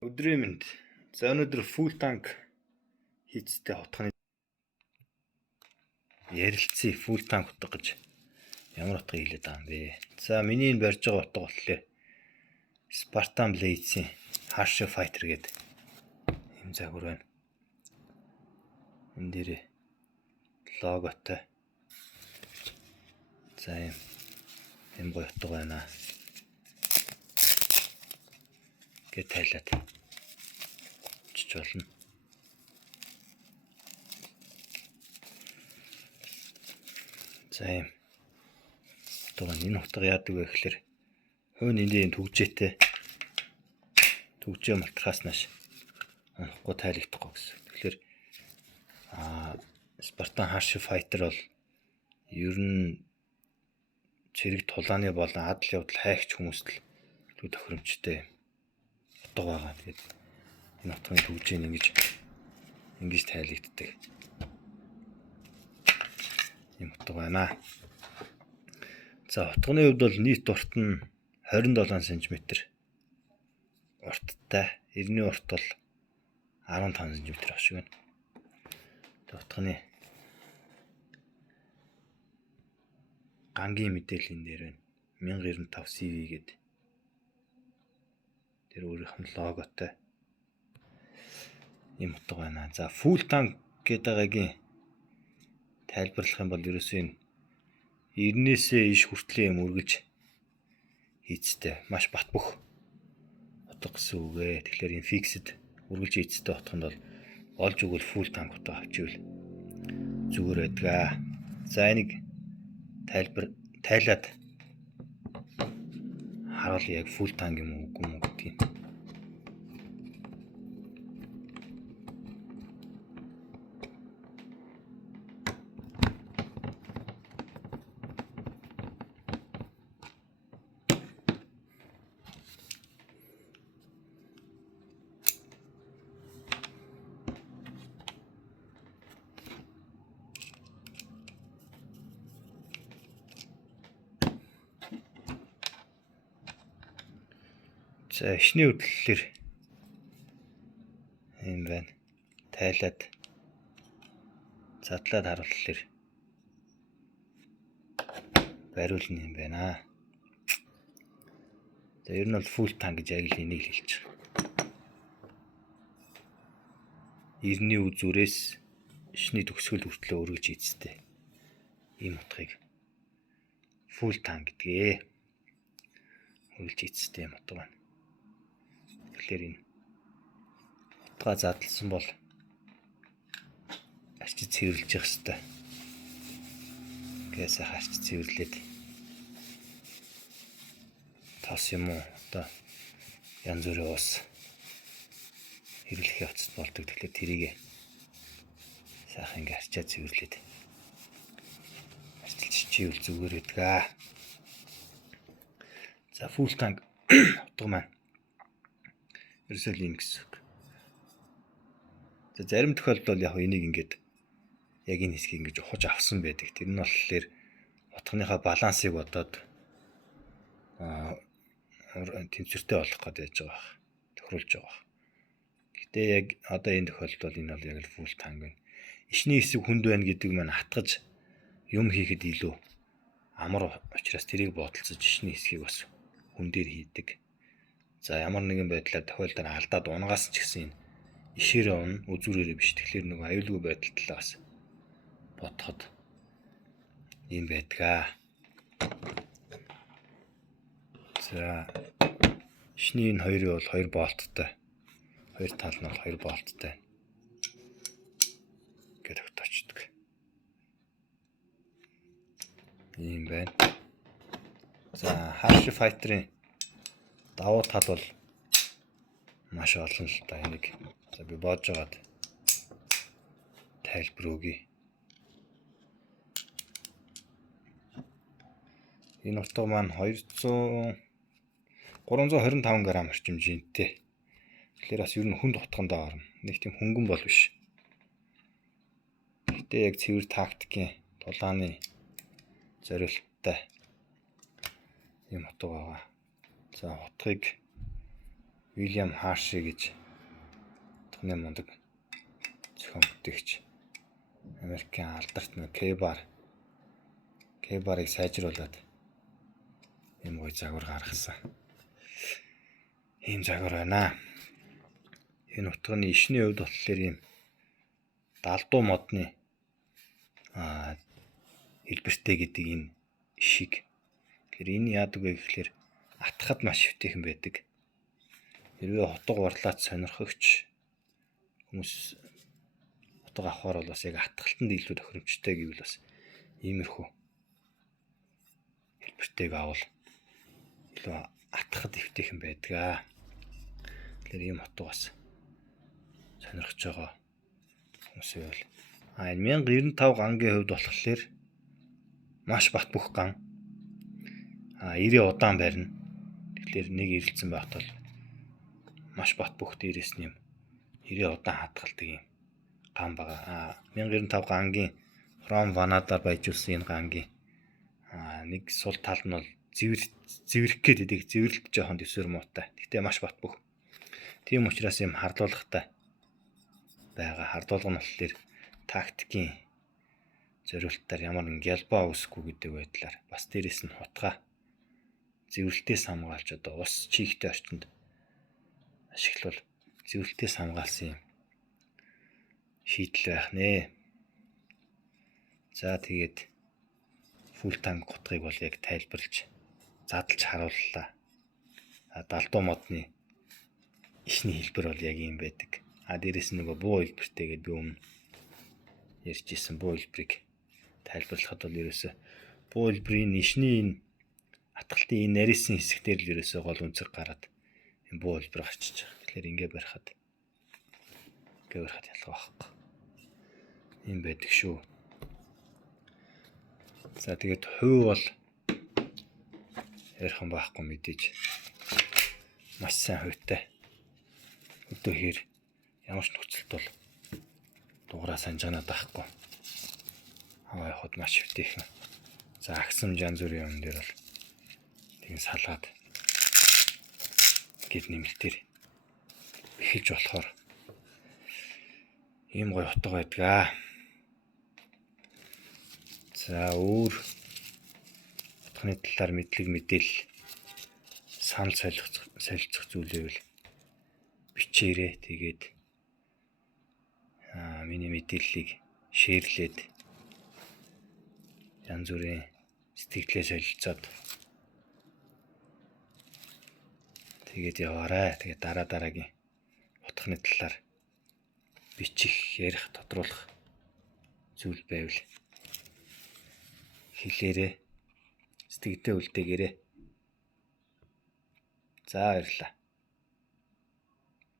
Өдрийн мэнд. За өнөөдөр full tank хийцтэй утганы ярилцъя. Full tank утга гэж ямар утга хэлээд байгаа юм бэ? За миний энэ барьж байгаа утга болохоор Spartan Blades-ийн Harsh Fighter гэдэг юм загвар байна. Энэ дээр логотой. За юм гоё утга байна. Гэ тайлаад чиж болно. За утга энэ утга яадаг вэ гэхээр хойно эндийн төгжээтэй төгжээ малтахаас нааш онохгүй тайлагдахгүй гэсэн. Тэгэхээр Spartan Harsh Fighter бол ер нь цэрэг тулааны болон адал явдал хайгч хүмүүст л илүү тохиромжтой утга байгаа. Тэгээд энэ утганы төгжээ нь ингэж тайлагддаг юм утга байна. За утганы хувьд бол нийт урт нь 27 см урттай, эртний урт бол 15 см ах шиг байна. Утганы гангийн мэдээллийн дээр байна. 1095 CV гэдэг. Тэр өөрийнх нь логотой юм утга байна. За full tank гэдэгтэйгийн тайлбарлах юм бол ерөөсөө энэ 90-ээс иш хүртлийн юм үргэлж хийцтэй маш бат бөх утга гэсэн үг ээ. Тэгэхээр энэ fixed үргэлж хийцтэй утганд бол олж өгвөл full tank утга авчихвал зүгээр байдгаа. За энийг тайлаад харуул яг full tank юм уу үгүй юм гэдгийг. За ишний хөдлөлөөр юм байна. Тайлаад задлаад харууллаар бариулна юм байна. За ер нь бол full tank гэж яг л энийг хэлж байгаа. Ирний үзүүрээс ишний төгсгөл хүртлээр өргөж хийцтэй ийм утгыг full tank гэдгээ. Өргөж хийцтэй юм утга байна. Тэгэхээр энэ утгаа задлсан бол арчиж цэвэрлэж явах хэрэгтэй. Гэсээ арчиж цэвэрлээд тас юм уу одоо янз бүрийн ус хэрлэх явцад болдог. Тэгэхээр тэрийг сайхан ингээ арчаад цэвэрлээд арчилж чивэл зүгээр байдгаа. За full tank утга маань ерөөсөө л юм гэсэн үг. За зарим тохиолдолд яг энийг ингээд яг энэ хэсгийг ингэж ухаж авсан байдаг. Тэр нь болохоор утганыхаа балансыг бодоод тэнцвэртэй болох гэдэг яаж байгаа. Тохируулж байгаа. Гэтэ яг одоо энэ тохиолдолд бол энэ бол яг л full tank байна. Ишний хэсэг хүнд байна гэдэг маань хатгаж юм хийхэд илүү амар учраас тэрийг бодолцож ишний хэсгийг бас хүндээр хийдэг. За ямар нэгэн байдлаар тохиолдол алдаад унгаас ч гэсэн ишээрээ унна, үзүүрээрээ биш. Тэгэхээр нөгөө аюулгүй байдал талаас бодоход юм байдгаа. За ишний энэ хоёрын бол 2 болттой. Хоёр тал нь бол 2 болттой. Гэдэг тогтоочдөг. Ийм байна. За Harsh Fighter-ийн давуу тал бол маш олон л та энийг за би боож байгаад тайлбар өгье. Энэ утга маань 325 г орчим жинтэй. Тэгэхээр бас ер нь хүнд утгандаа орно. Нэг тийм хөнгөн бол биш. Гэтэ яг цэвэр тактикийн тулааны зориулттай юм утга байгаа. За утгыг William Hershey гэж тохны мундаг зохион бүтээгч Америкийн алдарт нэг K-bar-ыг сайжруулад ийм гоё загвар гаргасан. Ийм загвар байна. Энэ утганы ишний хувьд болохоор ийм далдуу модны хэлбэртэй гэдэг энэ ишиг. Тэгэхээр энэ яадаг вэ гэхээр атхад маш хөвтэйхэн байдаг. Хэрвээ утга барлаач сонирхогч хүмүүс утга авахаар бол бас яг атгалтанд илүү тохиромжтой гэвэл бас иймэрхүү хэлбэртэйг авал илүү атхад хөвтэйхэн байдаг. Тэгэхээр ийм утга бас сонирхож байгаа хүмүүс байвал энэ 1095 гангийн хувьд болохоор маш бат бөх ган 90 удаан барина. Тэгэхээр нэг ирэлцэн байхад бол маш бат бөх дээрээс нь юм 90 удаан хадгалдаг юм ган байгаа. 1095 гангийн From Vanadar баяжуулсан энэ гангийн нэг сул тал нь бол зэврэх гэдэг зэвэрлэлт жоохон төсвөр муутай. Гэхдээ маш бат бөх. Тийм учраас юм хардуулгатай байгаа. Хардуулга нь болохоор тактикийн зориултаар ямар нэгэн гялбаа үүсэхгүй гэдэг байдлаар бас дээрээс нь хутгаа зэвэрлэлтээс хамгаалж одоо ус чихтэй орчинд ашиглал зэвэрлэлтээс хамгаалсан юм шийдэл байх нэ. За тэгээд фул танк гутгыг бол яг тайлбарлаж задлж харууллаа. Далдуу модны ишний хэлбэр бол яг ийм байдаг. Дээрээс нь нөгөө буу хэлбэртэй гэдэг би өмнө ярьж ирсэн буу хэлбэрийг тайлбарлахад бол ерөөсө буу хэлбэрийн ишний энэ атгалтын энэ нарийнсэн хэсгээр л ерөөсө гол үнцэг гараад энэ буу хэлбэр гарчиж байгаа. Тэгэхээр ингээ барихад ялгаа байхгүй. Ийм байдаг шүү. За тэгээд хувь бол ярих юм байхгүй мэдээж маш сайн хувьтай. Өдөө хэр ямар ч нөхцөлд бол дугаараа санджаанаад байхгүй. Хаваа явахд маш хөвтэйхэн. За агсам янз бүрийн юм дээр бол тэгин салгаад гэд нэмэлтээр эхэлж болохоор ийм гоё утга байдаг. За өөр утганы талаар мэдлэг мэдээлэл санал солилцох зүйлээвэл бичээрэй. Тэгээд миний мэдээллийг шеэрлээд янз бүрийн сэтгэлээ солилцоод тэгээд яваарай. Тэгээд дараагийн утганы талаар бичих, ярих, тодруулах зүйл байвал хэлээрэй. Сэтгэлдээ үлдээгээрэй. За баярлалаа.